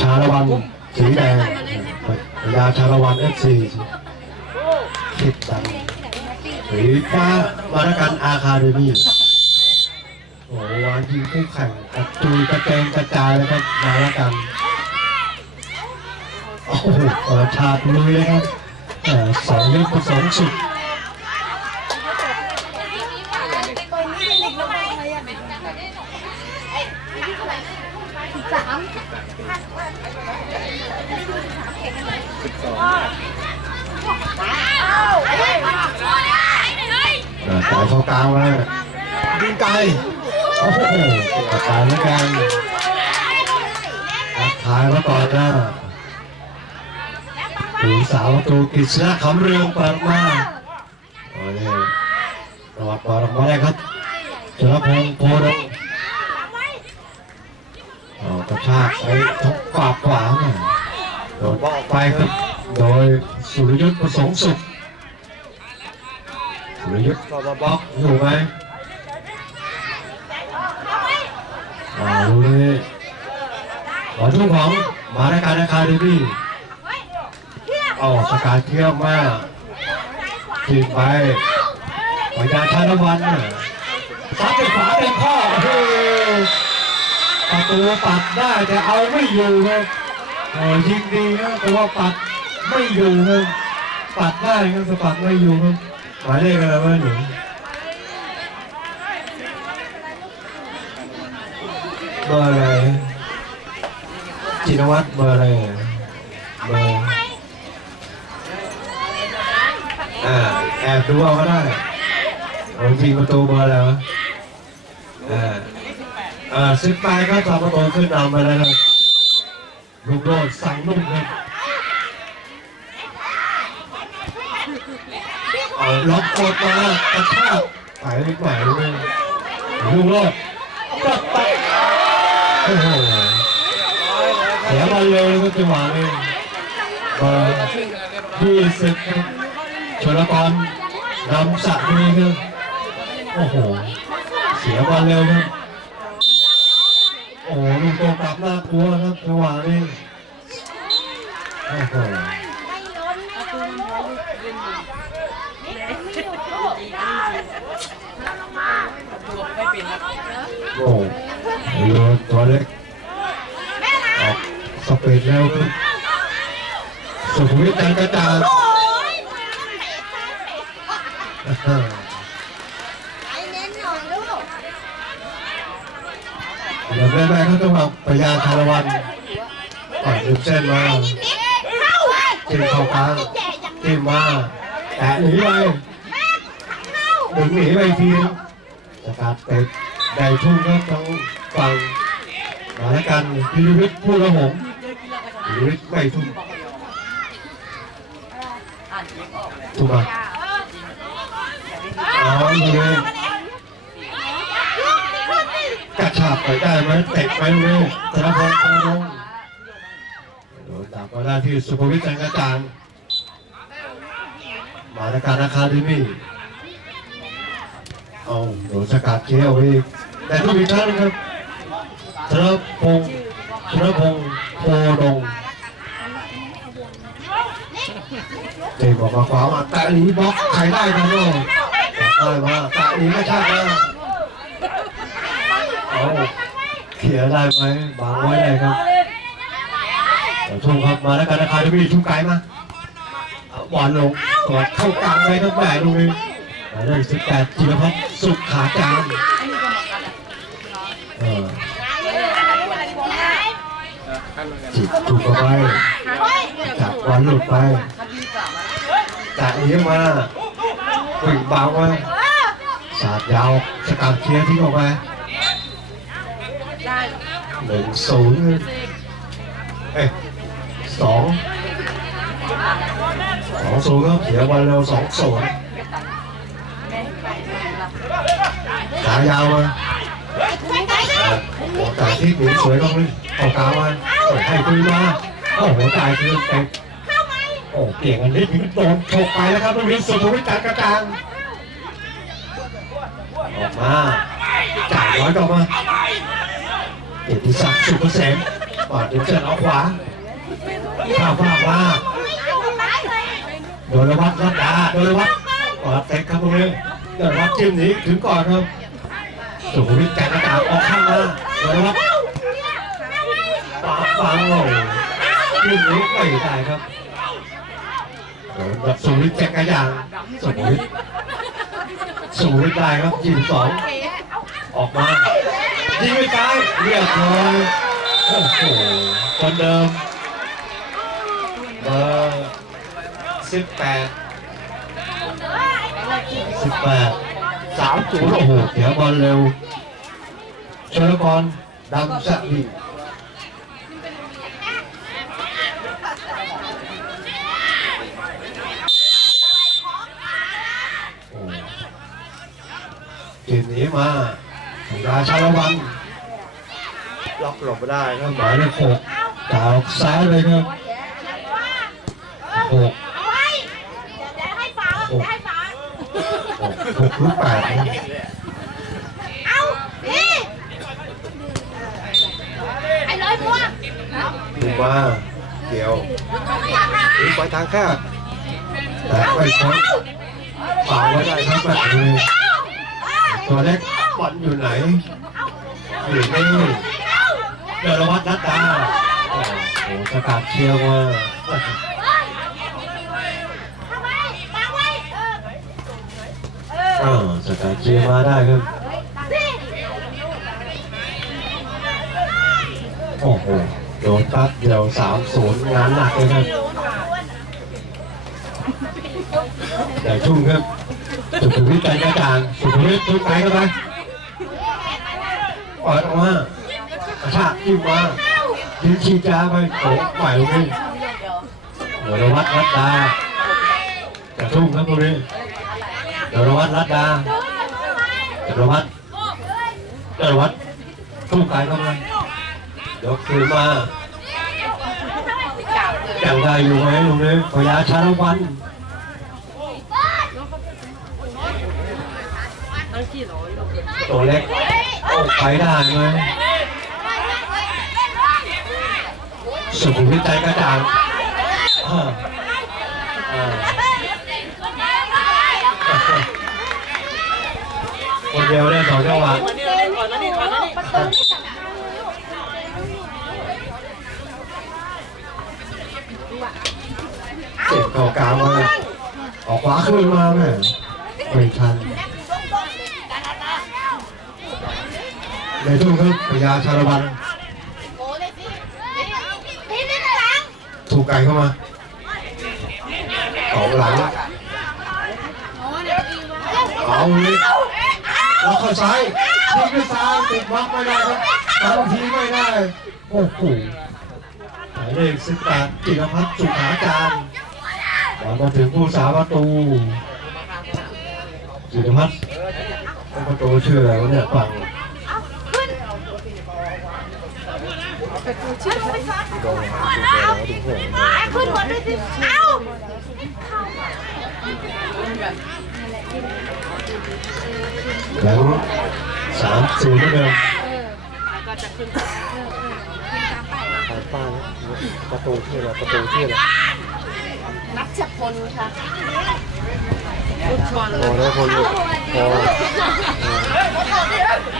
ชาละวันสีแดงพญาชาละวันเอฟซีคิดดังสีฟ้ามารกันอาคาเดมี่โอ้โหวางยิงคู่แข่งกระจุยกระเจงกระจายแล้วก็มาละกันโอ้โหเปิดฉากลุยเลยครับเอ่อสองยกผสมสุด สาม เอ่อจ่ายเข้ากลางมายิงไกลโอ้โหกระจายแล้วกันทักทายมาก่อนนะถึงสาวประตูกฤษณะคำเรืองเปิดมาโอ้ยรอดบอลออกมาได้ครับชลพงโพดงกระชากไปทุกขวาขวาเนี่ยโดนบอลไปครับ โดยสุรยุทธ์ประสงค์สุข สุรยุทธ์ก็มาบล็อกอยู่ไหมอ่าดูนี่บอลทุ่งของมาในการอาคาเดมี่เอาสกาดเที่ยวมาทีมไปปยาชาละวันน่ะซัดไปขวาเต็มข้อโอ้โหประตูปัดได้แต่เอาไม่อยู่ครับเออยิงดีนะแต่ว่าปัดไม่อยู่ครับปัดได้ครับสปัดไม่อยู่ครับ หมายเลขอะไรวะหนูเบอร์อะไรจินวัตรเบอร์อะไรอะเบอร์อ่าแอบดูเอาก็ได้ผมยิงประตูเบอร์อะไรวะอ่าอ่าสิบแปก็ทำประตูขึ้นนำไปแล้วครับลูกโดดสั่งนุ่มครับเอา ล็อกกดมากระชากไปไม่ไหวเลยลูกโดดปัดไปโอ้โหเสียบอลเร็วเลยก็จังหวะนี้เบอร์ยี่สิบครับชลกรนำสักนี้ครับโอ้โห เสียบอลเร็วครับโอ้ลูกโตกลับน่ากลัวครับจังหวะนี้โอ้โห ไม่ล้นไม่ล้นลูกนี่ไม่หยุดลูก โอ้โหดูตัวเล็กออกสปีดเร็วครับสุขุมวิทจันทร์กระจายโอ้ยไอ้เน้นหน่อยลูกเดี๋ยวแม่ๆเขาต้องมาพยาคารวันก่อนถึงเส้นมานิดเข้าจิ้มเข้ากลางจิ้มมาแตะหนีไปดึงหนีไปอีกทีนึงสกัดเตะ ได้ทุ่มครับทั้งฝั่งมาแล้วกันพิริวิทย์พูดละหงพิริวิทย์ไม่ทุ่มทุ่มมอ๋อเลยกระชากไปได้ไหมเตะไปเลยธนพลโครงโดนจับมาได้ที่สุภวิทย์จันทร์กระจ่างมาในการอาคาเดมี่เอาโดนสกัดเชี่ยวอีก แต่ต้องมีท่านครับธนพงศ์ธนพงศ์โพดงเจ๊บบอกมาขวามาแต่หนีบล็อกใครได้กันเนาะได้มาแต่หนีไม่ใช่นะเอาเขียได้ไหมบางไว้ได้ครับเดี๋ยวช่วงครับมาในการอาคาเดมี่มีชุ่มไกลมาบอลลงกอดเข้ากลางไปทั้งแม่ตรงนี้หมายเลขสิบแปดจิรพัฒน์สุขขาจาร จิบถูกเข้าไปจับบอลหลุดไปจากนี้มาวิ่งเบามาสาดยาวสกัดเคลียร์ทิ้งออกไปหนึ่งศูนย์เอ้ยสองสองศูนย์ครับเสียบอลเร็วสองศูนย์ขายาวมาโอ้จ่ายที่หนีสวยตรงนี้เอากาวมา ให้คุยมาโอ้โหจ่ายคืนเต็มโอ้เก่งกันนิดนึงโดนฉกไปแล้วครับตรงนี้สุภวิจันทร์กระจางออกมาจ่ายน้อยออกมาเกียรติศักดิ์สุขเกษมปอดถึงเส้นเอาขวาข้าวฟ้าว่าโดนวัดรัดดาโดนวัดปอดเตะครับพวกนี้โดนวัดจิ้มหนีถึงก่อนครับสุขวิทแจกระดาษออกข้างมาโดนวัด ปาฟังโอ้จิ้มหนีไม่ได้ครับโดนแบบสุขุมวิทแจกกระยางสุขุมวิทสุขุมวิทได้ครับยี่สิบสองออกมายิงไม่ตายเรียบร้อยโอ้โหคนเดิมเบอร์สิบแปดสิบแปดสามศูนย์โอ้โหเสียบอลเร็วชลกรดำสะบีโอ้เกม นี้มาราชาละวันล็อกหลบไม่ได้ครับหมายเลขหกดาวซ้ายเลยครับหกเอาไว้เดี๋ยวให้ฟังเดี๋ยวให้ฟังหกหกหรือแปดนะเอานี่ไอ้ร้อยพวงดูมาเดี๋ยวถึงไปทางแคบแต่ไม่พ้นฝากไว้ได้ครับแบบนี้ ตัวเล็กบอลอยู่ไหนอยู่นี่เดลวัฒนัดดาโอ้โหสกัดเชียวว่าทำไมฟังไว้เอออ่าสกัดเชียร์มาได้ครับโอ้โหโดนตัดเดียวสามศูนย์งานหนักเลยครับใหญ่ชุ่มครับ สุขุมวิทใจกระจ่างสุขุมวิททุกไปเข้าไปเปิดออกมากระชากจิ้มมายิงชีจ้าไปโอ้ไหวลงนี่เดรวัตรรัตดาจะทุ่มครับตรงนี้เดรวัตรรัตดาเดรวัตรเดรวัตรทุ่มไกลเข้ามายกคืนมาอย่างไรอยู่ไหมลุงเนี่ยพยาชาละวัน ตัวเล็กโอ้ไปได้ไหมสุขุมวิทใจกระจ่างคนเดียวได้สองจังหวะเจ็บเก่ากลางมาออกขวาขึ้นมาแม่ไม่ทัน ในทุ่งครับพญาชาละวันถูกไก่เข้ามาสองหลังเอาเลยแล้วเข้าซ้ายทีด้วยซ้ายติดบล็อกไม่ได้ครับตามทีไม่ได้ โอ้โหหมายเลขสิบแปดจิรพัฒน์สุขาการบอลมาถึงผู้สาประตูจิรพัฒน์ประตูชื่ออะไรวะเนี่ยฝั่ง ขึ้นหมดเลยสิเอาแล้วสามศูนย์เหนเดิมทาป้านะประตูที่อะไรประตูที่อะไรนักจับพลค่ะพอแล้วคนอยู่พอ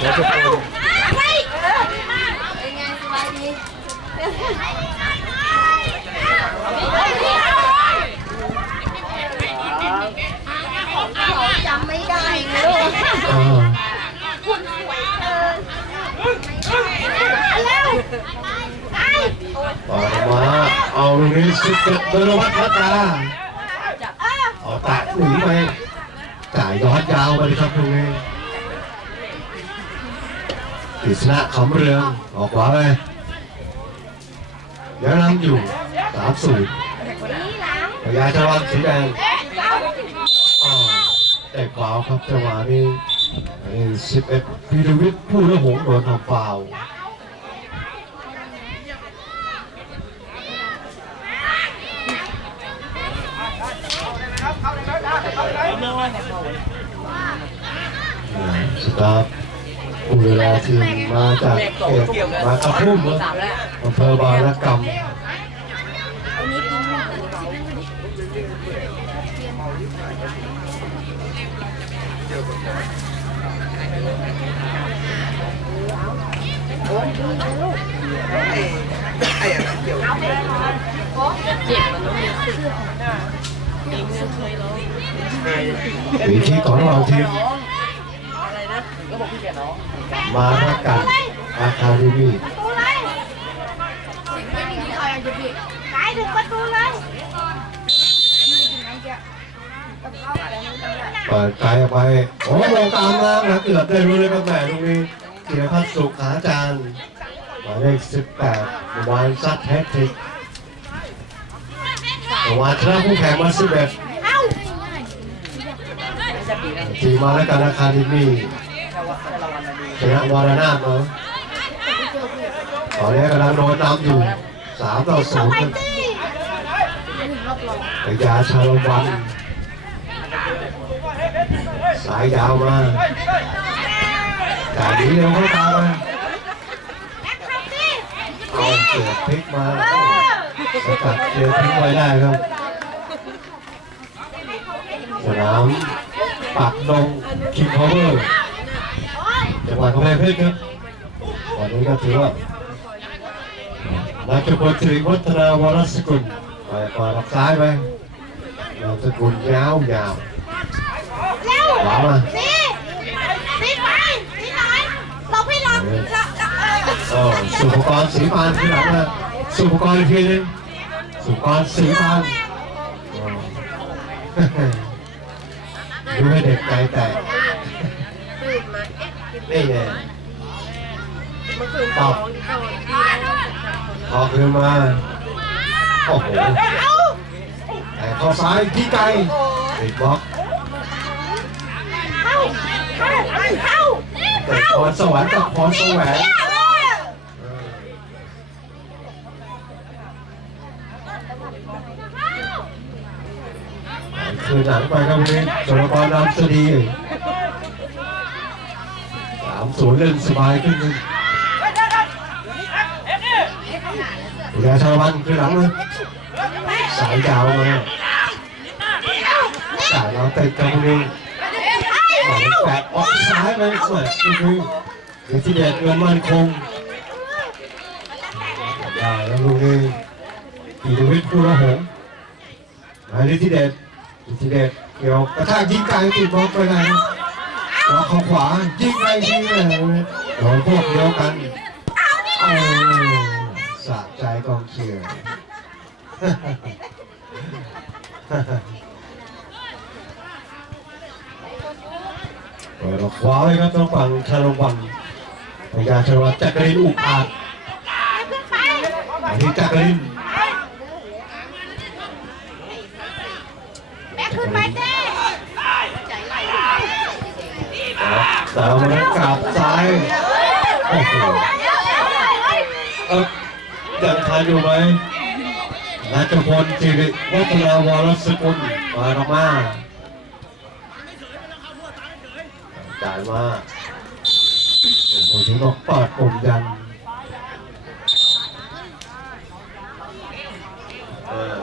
แล้วจะเป็นเป็นไงสบ ดีจำไม่ได้เลยอ่าคุณสวยเกินร็วไปออกมาเอาลูกนี้สิบเจ็ดเดลวัฒน์พัฒนาเออเอาแตะหนีไปจ่ายย้อนยาวไปเลยครับตรงนี้กฤษณะขำเรืองออกขวาไป ยังนำอยู่สามศูนย์นี่หลังพยาชาวันสีแดงเอ๊ะเอาอ้าวแต่ขวาวครับจังหวะนี้สิบเอ็ดพีรวิทย์ผู้ละหงโดนทำฟาวล์อ่าสตาร์ท ผู้ดูแลทีมมาจากเขตมากระทุ่มนะอำเภอบางระกำอันนี้กินหนึ่งวิธีของเราทีม มารักกันอาคาเดมี่ประตูเลยไปถึงประตูเลยเปิดไกลออกไปโอ้โหตามน้ำนะเกือบได้รู้เลยครับแหม่ลูกนี้ธีรพัฒน์สุขาจารย์หมายเลข18เมื่อวานซัดแฮตทริกเมื่อวานชนะผู้แข่งมา11เอ้าทีมมาแล้วกันอาคาเดมี่ ชนะวารนาถเนาะตอนนี้กำลังโดนนำอยู่3ต่อเอาไป0สิพยาชาลวันสายยาวมาจากนี้เร็วเข้าตามมาเอาเสือพลิกมาสกัดเสือพลิกไว้ได้ครับสนามปักดงคิงพาวเวอร์ จังหวัดกำแพงเพชรครับวันนี้ก็ถือว่านักจุบสิริวัฒนาวรสกุลไปขวารับซ้ายไปนามสกุลยาวยาวเร็วขวามาสิสิไปสิหน่อยหลบให้หลบหลบหลบเออเออสุภกรสีปานที่หลังนะสุภกรอีกทีหนึงสุภกรสีปานเออดูให้เด็กใจแตก นี่ไงตอบพอคืนมา โอ้โหเอาแต่เข้าซ้ายที่ไกลติดบล็อกเข้าเข้าเข้าแต่พรสวรรค์กับพรแสวงเออคืนหลังไปครับวันนี้จรกรนำสดีสาม ศูนย์เล่นสบายขึ้นนึงยาชาละวันคืนหลังเลยสายยาวมาสายเราเตะกันวันนี้หมายเลขแปดออกซ้ายไปแหม่คือเดี๋ยวที่เด็ดเงินมันคงได้แล้วลูกนี้ปีดวิทย์ผู้ละหงมายเลขที่เด็ดที่เด็ดเกี่ยวกระชากยิงไกลติดบล็อกไปไหน ล็อกเข้าขวายิงไกลทีเลยโดนพวกเดียวกันเออสะใจกองเชียร์เปิดออกขวาไว้ครับต้องฝั่งชาลวันพยาชาลวันจักรินอุกอาจอันนี้จักรินแม็กขึ้น ไปเต้แต่ว่ามันกลับซ้ายโอ้โหเออยังทันอยู่ไหมนัทพลจิริวัฒนาวรสกุลมาลมาจ่ายมาผมถึงบอกเปิดปุ่มยันเออ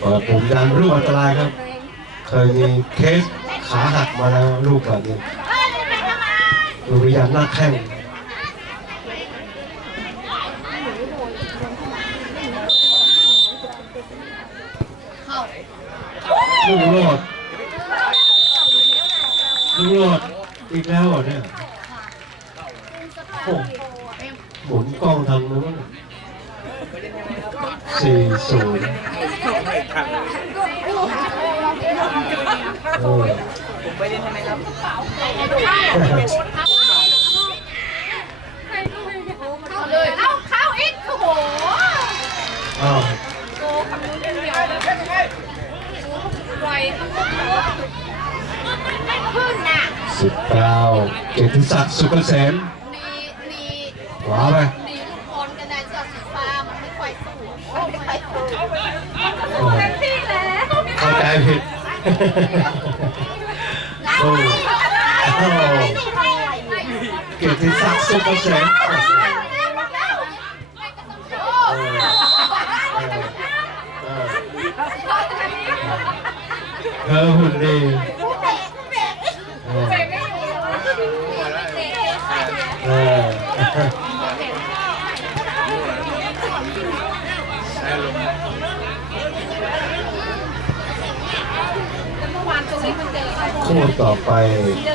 เปิดปุ่มยันรูปอันตรายครับ เคยมีเคสขาหักมาแล้วลูกแบบนี้ดูพยายามหน้าแข้งลูกโลดลูกโลดอีกแล้วเหรอเนี่ยโอ้หมุนกล้องทางนู้นสี่ศูนย์ เออเข้าเลย เอาเข้าอีกโอ้โหอ้าวปล่อยไม่ขึ้นน่ะสิบเก้าเกียรติศักดิ์สุกเกษมนี่นี่ขวาไป นี่ลูกบอลกันนะเจ้าสีฟ้ามันไม่ค่อยสู้มันไม่ค่อยสู้ โอ้ เต็มที่แล้ว เข้าใจ ผิดได้โอ้โหเกิดที่ซักดิ์สุขเกษมเออเออเออหุ่นดีเออเออ คู่ต่อไปน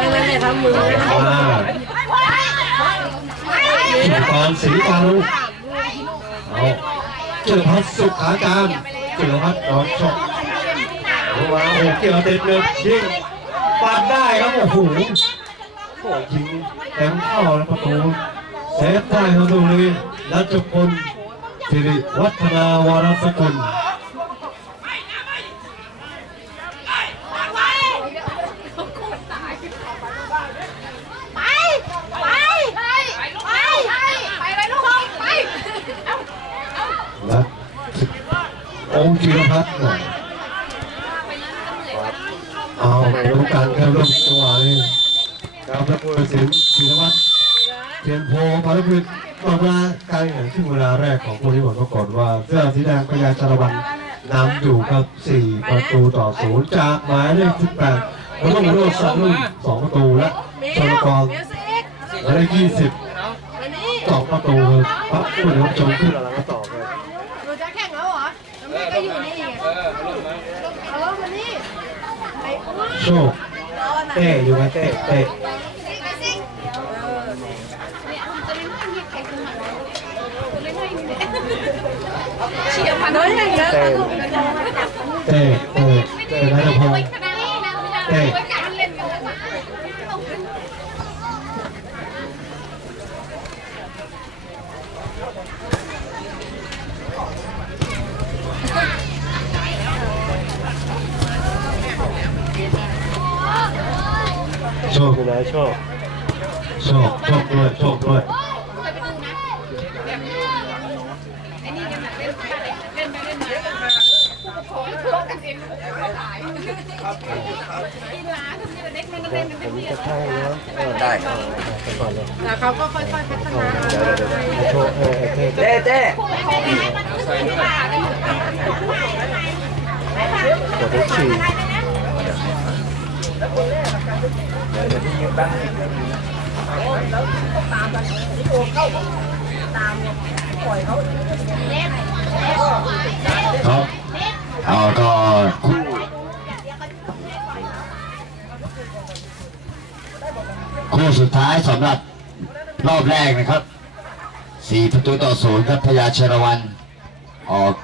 ั่นแหละทำมือมสุกรศรีการุเอาเจอพัดสุขาการเจอพัดดอกชกเอาวาโอเกี่ยวติดเลยยิง ได้ครับโอ้โหโอ้ยิงเต็มเข้าประตูเซฟได้ครับตรงนี้รัชพลสิริวัฒนาวรสกุลไปไปไปไปไปไปลูกไปและองค์จิรพัฒน์หน่อยเอาดู การเข้าร่วมจังหวะนี้ครับแล้วผู้ตัดสินศิรวัตรเทียนโพภารกิจต่อมาการแข่งขึ้นเวลาแรกของผู้ที่ผลปรากฏว่าเสื้อสีแดงพยาชาลวันนำอยู่กับ 4 ประตูต่อศูนย์จากหมายเลข18แล้วก็มาโรสักรุ่น2ประตูและชนกรหมายเลข20สองประตูครับปั๊บผู้ที่ชมขึ้นกำลังก็ต่อไป โชคเต้อยู่ไหมเต้เต้ ไปสิเนี่ยจะไม่ให้ใครขึ้นมาจะไม่ให้เชียร์พันธุ์อย่างเงี้ย เต้ เต้เต้เต้ ต้ เขาก็ค่อยๆพัฒนาเดี๋ยวเดี๋ยวเดี๋ยวโชคเออเต้เต้เต้เต้กดได้ฉี่ครับเอาก็คู่คู่สุดท้ายสำหรับ รอบแรกนะครับ 4 ประตูต่อศูนย์ครับพยาชรวันออก